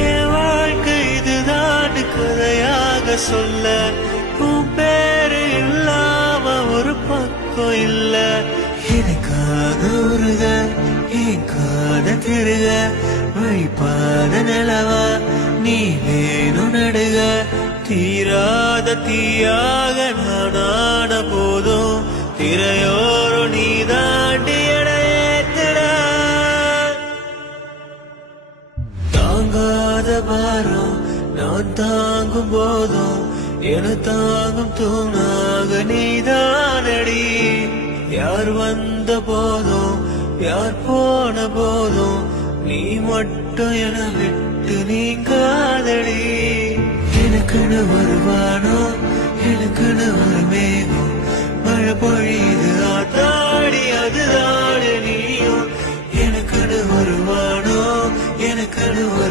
என் வாழ்க்கை இதுதான் கதையாக சொல்ல உன் பேரு இல்லாம ஒரு பக்கம் இல்ல. எனக்காக உருக என் காத திருக வழிபாத நிலவா நீ வேணும் நடுக. தீராத தீயாக நானான போதும் திரையோரு நீ தாண்டி எடையேத்திட. தாங்காத பாரம் நான் தாங்கும் போதும் என தாங்கும் தூணாக நீதானடி. யார் வந்த போதும் யார் போன போதும் நீ மட்டும் என விட்டு நீங்காதடி. எனக்குன்னு வருவானோ எனக்குன்னு ஒரு மேகம் மழை பொழியுது ஆத்தாடி அதுதான் நீயும். எனக்குன்னு வருவானோ எனக்குன்னு